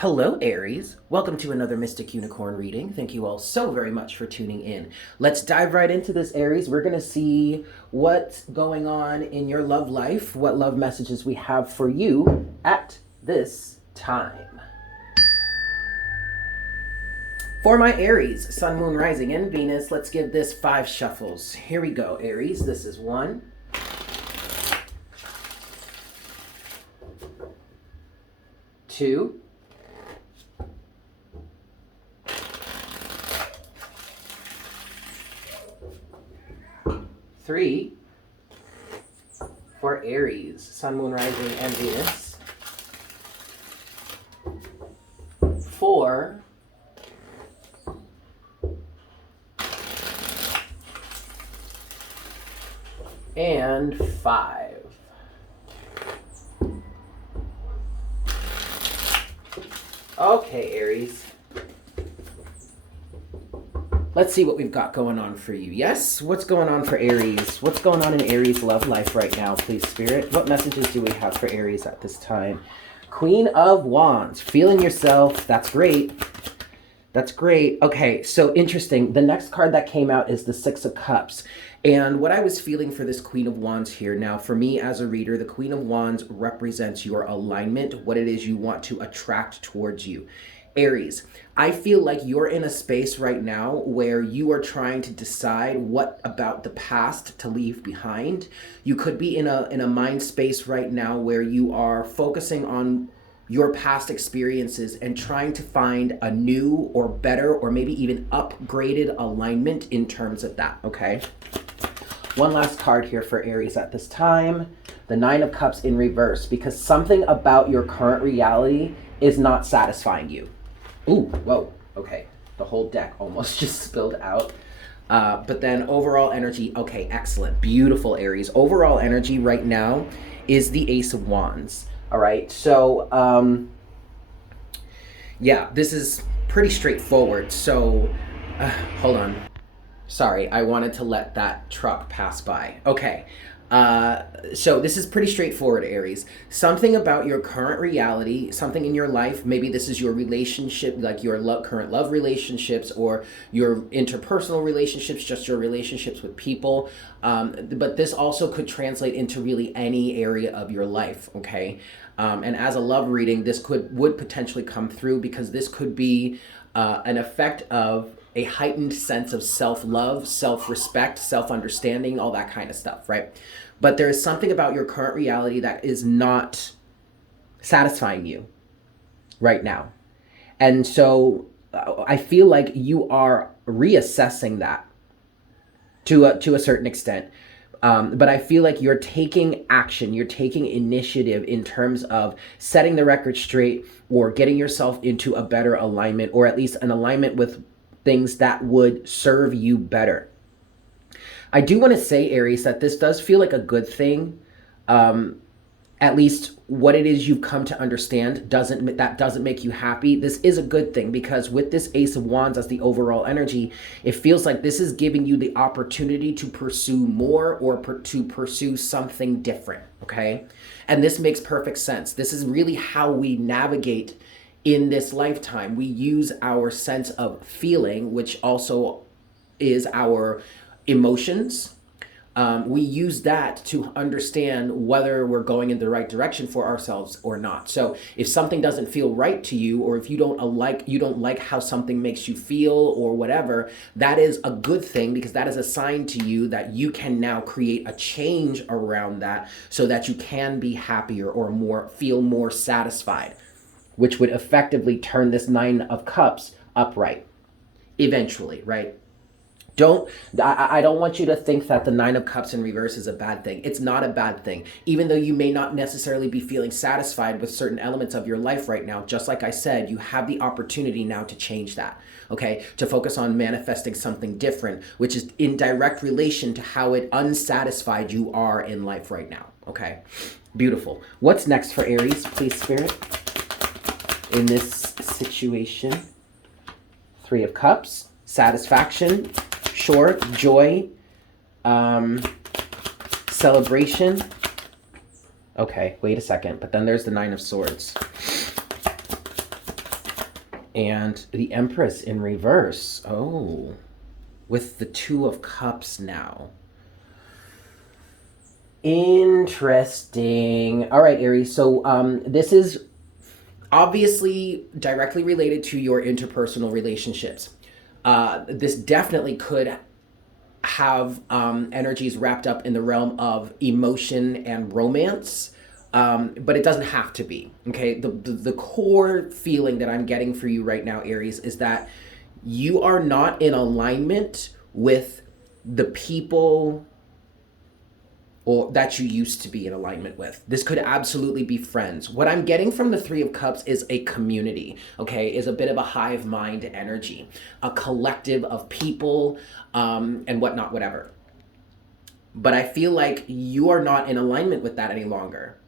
Hello, Aries. Welcome to another Mystic Unicorn reading. Thank you all so very much for tuning in. Let's dive right into this, Aries. We're going to see what's going on in your love life, what love messages we have for you at this time. For my Aries, Sun, Moon, Rising, and Venus, let's give this 5 shuffles. Here we go, Aries. This is 1, 2, 3 for Aries, Sun, Moon, Rising, and Venus. 4 and 5. Okay, Aries. Let's see what we've got going on for you. Yes, what's going on for Aries? What's going on in Aries' love life right now, please, Spirit? What messages do we have for Aries at this time? Queen of Wands, feeling yourself. That's great. That's great. Okay, so interesting. The next card that came out is the 6 of Cups. And what I was feeling for this Queen of Wands here, now for me as a reader, the Queen of Wands represents your alignment, what it is you want to attract towards you. Aries, I feel like you're in a space right now where you are trying to decide what about the past to leave behind. You could be in a mind space right now where you are focusing on your past experiences and trying to find a new or better or maybe even upgraded alignment in terms of that, okay? One last card here for Aries at this time, the 9 of Cups in reverse, because something about your current reality is not satisfying you. Ooh, whoa, okay. The whole deck almost just spilled out. But then overall energy, okay, excellent. Beautiful, Aries. Overall energy right now is the Ace of Wands. All right, so yeah, this is pretty straightforward. So hold on. Sorry, I wanted to let that truck pass by. Okay. So this is pretty straightforward, Aries. Something about your current reality, something in your life, maybe this is your relationship, like your current love relationships or your interpersonal relationships, just your relationships with people. But this also could translate into really any area of your life, okay? And as a love reading, this would potentially come through because this could be an effect of a heightened sense of self-love, self-respect, self-understanding, all that kind of stuff, right? But there is something about your current reality that is not satisfying you right now. And so I feel like you are reassessing that to a certain extent. But I feel like you're taking action, you're taking initiative in terms of setting the record straight or getting yourself into a better alignment, or at least an alignment with things that would serve you better. I do want to say, Aries, that this does feel like a good thing. At least what it is you've come to understand doesn't make you happy. This is a good thing because with this Ace of Wands as the overall energy, it feels like this is giving you the opportunity to pursue more or to pursue something different, okay? And this makes perfect sense. This is really how we navigate in this lifetime. We use our sense of feeling, which also is our emotions. We use that to understand whether we're going in the right direction for ourselves or not. So if something doesn't feel right to you, or if you don't like how something makes you feel or whatever, that is a good thing because that is a sign to you that you can now create a change around that so that you can be happier or feel more satisfied, which would effectively turn this 9 of Cups upright eventually, right? I don't want you to think that the 9 of Cups in reverse is a bad thing. It's not a bad thing. Even though you may not necessarily be feeling satisfied with certain elements of your life right now, just like I said, you have the opportunity now to change that, okay? To focus on manifesting something different, which is in direct relation to how unsatisfied you are in life right now, okay? Beautiful. What's next for Aries, please, Spirit, in this situation? 3 of Cups, satisfaction, sure, joy, celebration. Okay, wait a second, but then there's the 9 of Swords. And the Empress in reverse. Oh, with the Two of Cups now. Interesting. All right, Aries. So this is obviously directly related to your interpersonal relationships. This definitely could have energies wrapped up in the realm of emotion and romance, but it doesn't have to be. Okay, the core feeling that I'm getting for you right now, Aries, is that you are not in alignment with the people or that you used to be in alignment with. This could absolutely be friends. What I'm getting from the Three of Cups is a community, okay, is a bit of a hive mind energy, a collective of people and whatnot, whatever. But I feel like you are not in alignment with that any longer.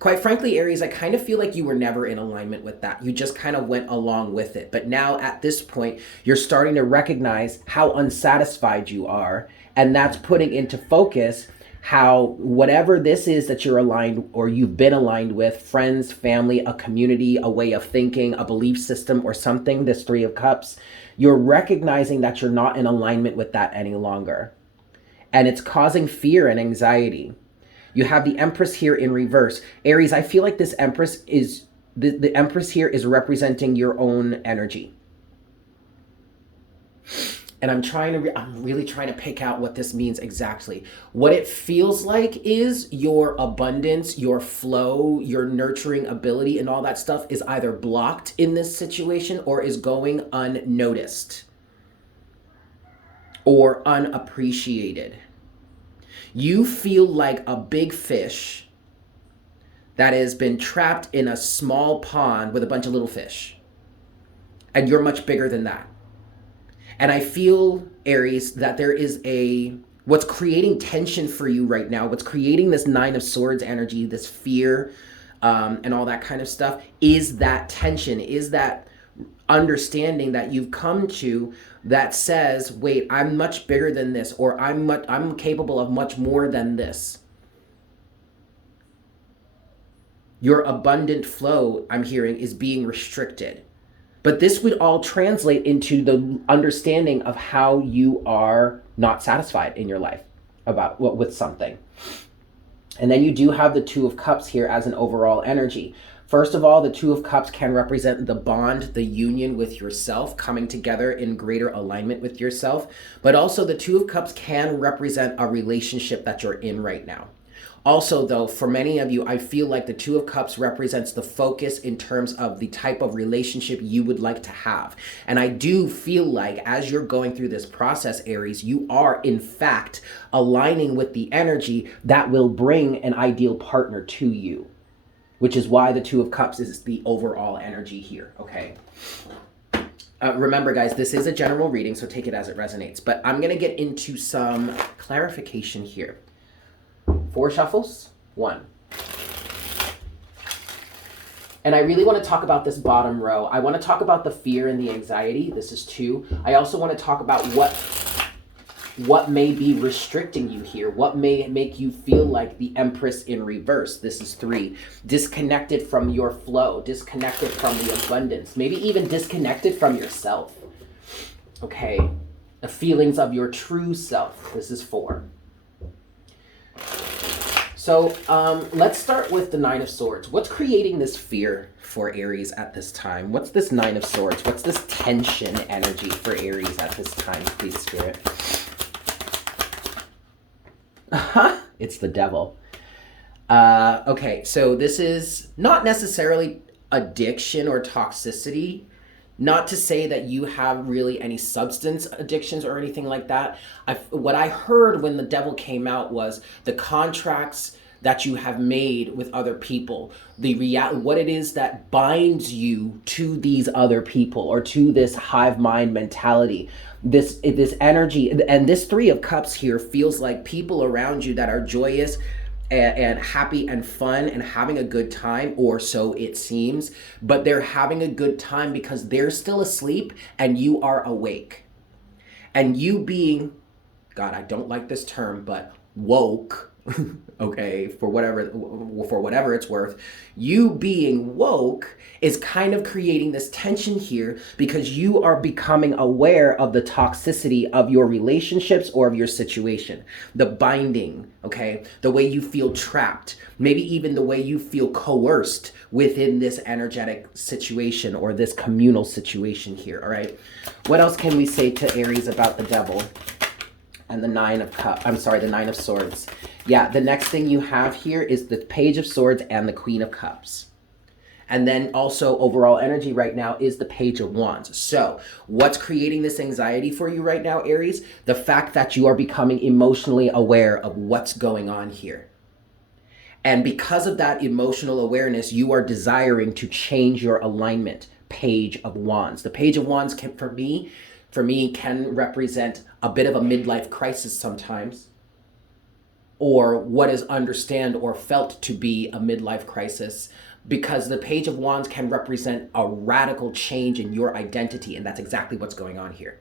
Quite frankly, Aries, I kind of feel like you were never in alignment with that. You just kind of went along with it. But now at this point, you're starting to recognize how unsatisfied you are. And that's putting into focus how whatever this is that you're aligned or you've been aligned with, friends, family, a community, a way of thinking, a belief system or something, this Three of Cups, you're recognizing that you're not in alignment with that any longer. And it's causing fear and anxiety. You have the Empress here in reverse. Aries, I feel like this Empress is, the Empress here is representing your own energy. And I'm really trying to pick out what this means exactly. What it feels like is your abundance, your flow, your nurturing ability and all that stuff is either blocked in this situation or is going unnoticed or unappreciated. You feel like a big fish that has been trapped in a small pond with a bunch of little fish. And you're much bigger than that. And I feel, Aries, that there is what's creating tension for you right now, what's creating this Nine of Swords energy, this fear, and all that kind of stuff, is that tension, is that understanding that you've come to that says, wait, I'm much bigger than this, or I'm capable of much more than this. Your abundant flow, I'm hearing, is being restricted. But this would all translate into the understanding of how you are not satisfied in your life with something. And then you do have the Two of Cups here as an overall energy. First of all, the Two of Cups can represent the bond, the union with yourself, coming together in greater alignment with yourself. But also the Two of Cups can represent a relationship that you're in right now. Also, though, for many of you, I feel like the Two of Cups represents the focus in terms of the type of relationship you would like to have. And I do feel like as you're going through this process, Aries, you are, in fact, aligning with the energy that will bring an ideal partner to you, which is why the Two of Cups is the overall energy here, okay? Remember, guys, this is a general reading, so take it as it resonates. But I'm going to get into some clarification here. 4 shuffles, 1. And I really want to talk about this bottom row. I want to talk about the fear and the anxiety. This is 2. I also want to talk about what may be restricting you here. What may make you feel like the Empress in reverse. This is 3. Disconnected from your flow. Disconnected from the abundance. Maybe even disconnected from yourself. Okay. The feelings of your true self. This is 4. So let's start with the Nine of Swords. What's creating this fear for Aries at this time? What's this Nine of Swords? What's this tension energy for Aries at this time, please, Spirit? It's the Devil. Okay, so this is not necessarily addiction or toxicity. Not to say that you have really any substance addictions or anything like that. What I heard when the Devil came out was the contracts that you have made with other people, what it is that binds you to these other people or to this hive mind mentality, this energy. And this Three of Cups here feels like people around you that are joyous and happy and fun and having a good time, or so it seems, but they're having a good time because they're still asleep and you are awake. And you being, God, I don't like this term, but woke, okay, for whatever it's worth. You being woke is kind of creating this tension here because you are becoming aware of the toxicity of your relationships or of your situation, the binding, okay, the way you feel trapped, maybe even the way you feel coerced within this energetic situation or this communal situation here. All right, what else can we say to Aries about the devil and the Nine of Swords? Yeah, the next thing you have here is the Page of Swords and the Queen of Cups. And then also overall energy right now is the Page of Wands. So what's creating this anxiety for you right now, Aries? The fact that you are becoming emotionally aware of what's going on here. And because of that emotional awareness, you are desiring to change your alignment. Page of Wands. The Page of Wands can, for me, can represent a bit of a midlife crisis sometimes, or what is understand or felt to be a midlife crisis, because the Page of Wands can represent a radical change in your identity, and that's exactly what's going on here.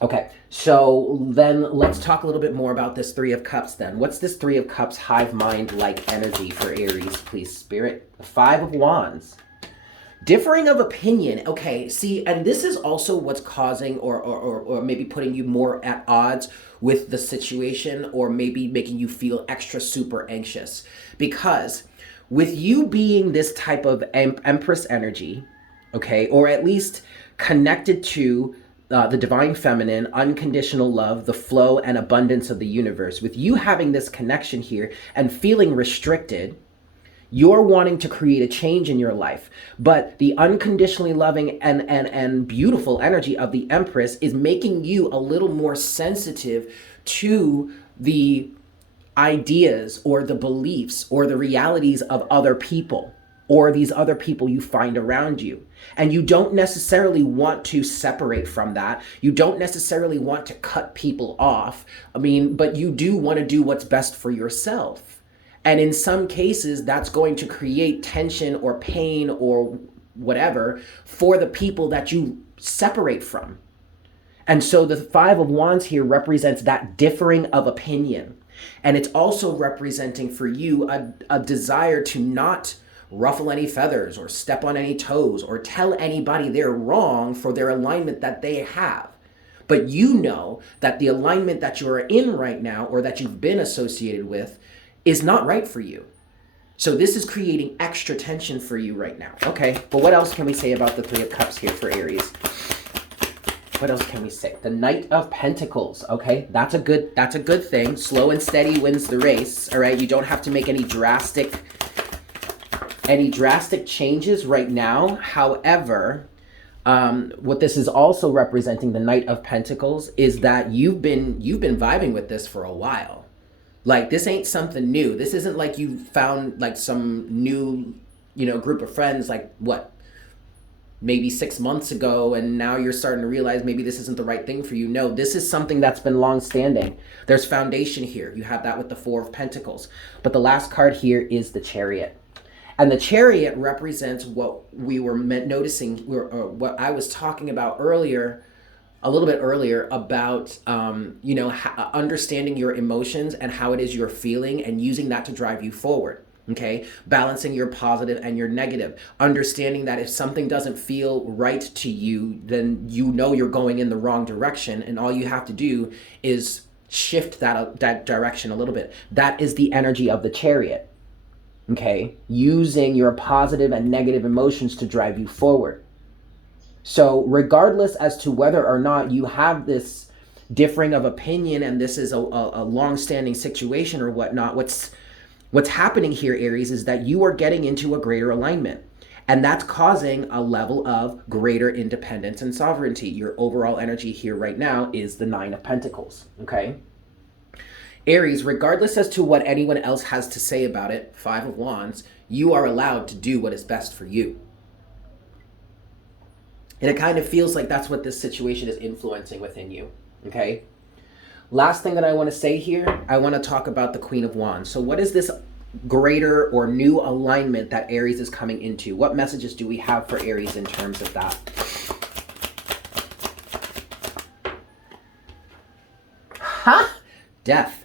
Okay, so then let's talk a little bit more about this Three of Cups then. What's this Three of Cups hive mind-like energy for Aries, please, Spirit? The Five of Wands. Differing of opinion. Okay, see, and this is also what's causing or maybe putting you more at odds with the situation, or maybe making you feel extra super anxious. Because with you being this type of Empress energy, okay, or at least connected to the divine feminine, unconditional love, the flow and abundance of the universe, with you having this connection here and feeling restricted, you're wanting to create a change in your life. But the unconditionally loving and beautiful energy of the Empress is making you a little more sensitive to the ideas or the beliefs or the realities of other people, or these other people you find around you. And you don't necessarily want to separate from that. You don't necessarily want to cut people off. But you do want to do what's best for yourself. And in some cases, that's going to create tension or pain or whatever for the people that you separate from. And so the Five of Wands here represents that differing of opinion. And it's also representing for you a desire to not ruffle any feathers or step on any toes or tell anybody they're wrong for their alignment that they have. But you know that the alignment that you're in right now, or that you've been associated with, is not right for you. So this is creating extra tension for you right now. Okay, but what else can we say about the Three of Cups here for Aries? What else can we say? The Knight of Pentacles. Okay, that's a good thing. Slow and steady wins the race. All right, you don't have to make any drastic changes right now. However, what this is also representing, the Knight of Pentacles, is that you've been vibing with this for a while. Like, this ain't something new. This isn't like you found like some new, group of friends, like what, maybe 6 months ago, and now you're starting to realize maybe this isn't the right thing for you. No, this is something that's been long standing. There's foundation here. You have that with the Four of Pentacles. But the last card here is the Chariot. And the Chariot represents what we were noticing, or what I was talking about earlier, a little bit earlier, about understanding your emotions and how it is you're feeling, and using that to drive you forward. Okay, balancing your positive and your negative, understanding that if something doesn't feel right to you, then you're going in the wrong direction, and all you have to do is shift that direction a little bit. That is the energy of the Chariot. Okay, using your positive and negative emotions to drive you forward. So regardless as to whether or not you have this differing of opinion and this is a long-standing situation or whatnot, what's happening here, Aries, is that you are getting into a greater alignment. And that's causing a level of greater independence and sovereignty. Your overall energy here right now is the Nine of Pentacles, okay? Aries, regardless as to what anyone else has to say about it, Five of Wands, you are allowed to do what is best for you. And it kind of feels like that's what this situation is influencing within you, okay? Last thing that I want to say here, I want to talk about the Queen of Wands. So what is this greater or new alignment that Aries is coming into? What messages do we have for Aries in terms of that? Ha! Death.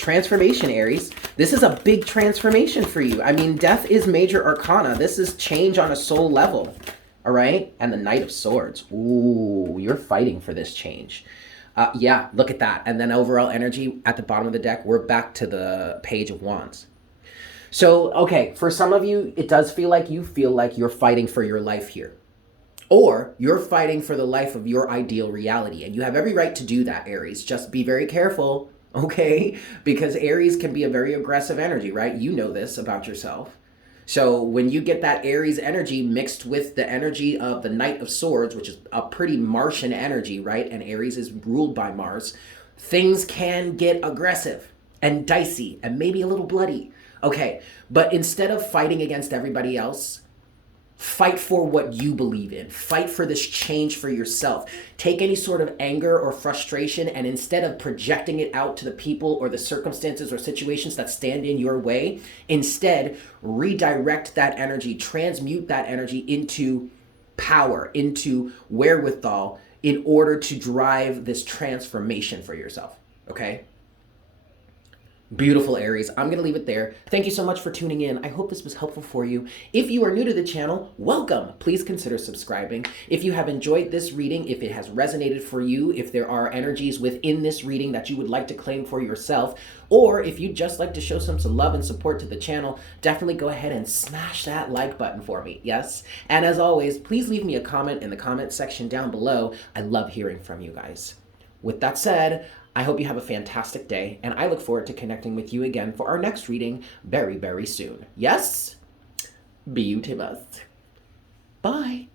Transformation, Aries. This is a big transformation for you. I mean, death is major arcana. This is change on a soul level. All right? And the Knight of Swords. Ooh, you're fighting for this change. Yeah, look at that. And then overall energy at the bottom of the deck, we're back to the Page of Wands. So, okay, for some of you, it does feel like you're fighting for your life here. Or you're fighting for the life of your ideal reality. And you have every right to do that, Aries. Just be very careful, okay? Because Aries can be a very aggressive energy, right? You know this about yourself. So when you get that Aries energy mixed with the energy of the Knight of Swords, which is a pretty Martian energy, right? And Aries is ruled by Mars, things can get aggressive and dicey and maybe a little bloody. Okay, but instead of fighting against everybody else, fight for what you believe in. Fight for this change for yourself. Take any sort of anger or frustration, and instead of projecting it out to the people or the circumstances or situations that stand in your way, instead redirect that energy, transmute that energy into power, into wherewithal, in order to drive this transformation for yourself. Okay? Beautiful, Aries. I'm going to leave it there. Thank you so much for tuning in. I hope this was helpful for you. If you are new to the channel, welcome. Please consider subscribing. If you have enjoyed this reading, if it has resonated for you, if there are energies within this reading that you would like to claim for yourself, or if you'd just like to show some love and support to the channel, definitely go ahead and smash that like button for me, yes? And as always, please leave me a comment in the comment section down below. I love hearing from you guys. With that said, I hope you have a fantastic day, and I look forward to connecting with you again for our next reading very, very soon. Yes? Beautiful. Bye.